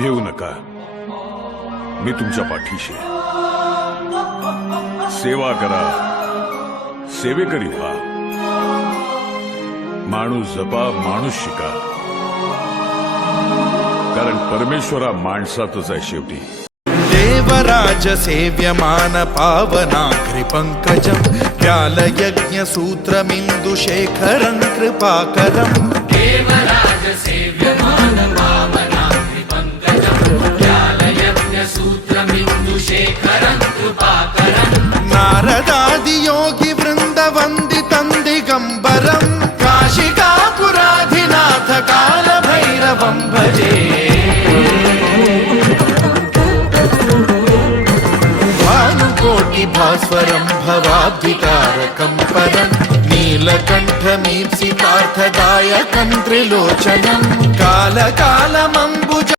भेऊ नका, मी तुमच्या पाठीशी. सेवा करा, सेवेकरी व्हा. माणूस जपा, माणूस शिका, कारण परमेश्वर हा माणसातच आहे शेवटी. देवराज सेव्यमान पावनाघ्रि पंकजं व्यालयज्ञ सूत्रमिन्दुशेखरं कृपाकरं. देवराज सेव्यमान पावनाघ्रि पंकजं व्यालयज्ञ सूत्रमिन्दुशेखरं कृपाकरं. नारदादि योगी वृन्द वन्दितं दिगम्बरं काशिकापुराधिनाथ कालभैरवं भजे. भास्वरं भवाब्धिकारकं परं नीलकण्ठमीप्सितार्थदायकं त्रिलोचनं कालकालमम्बुज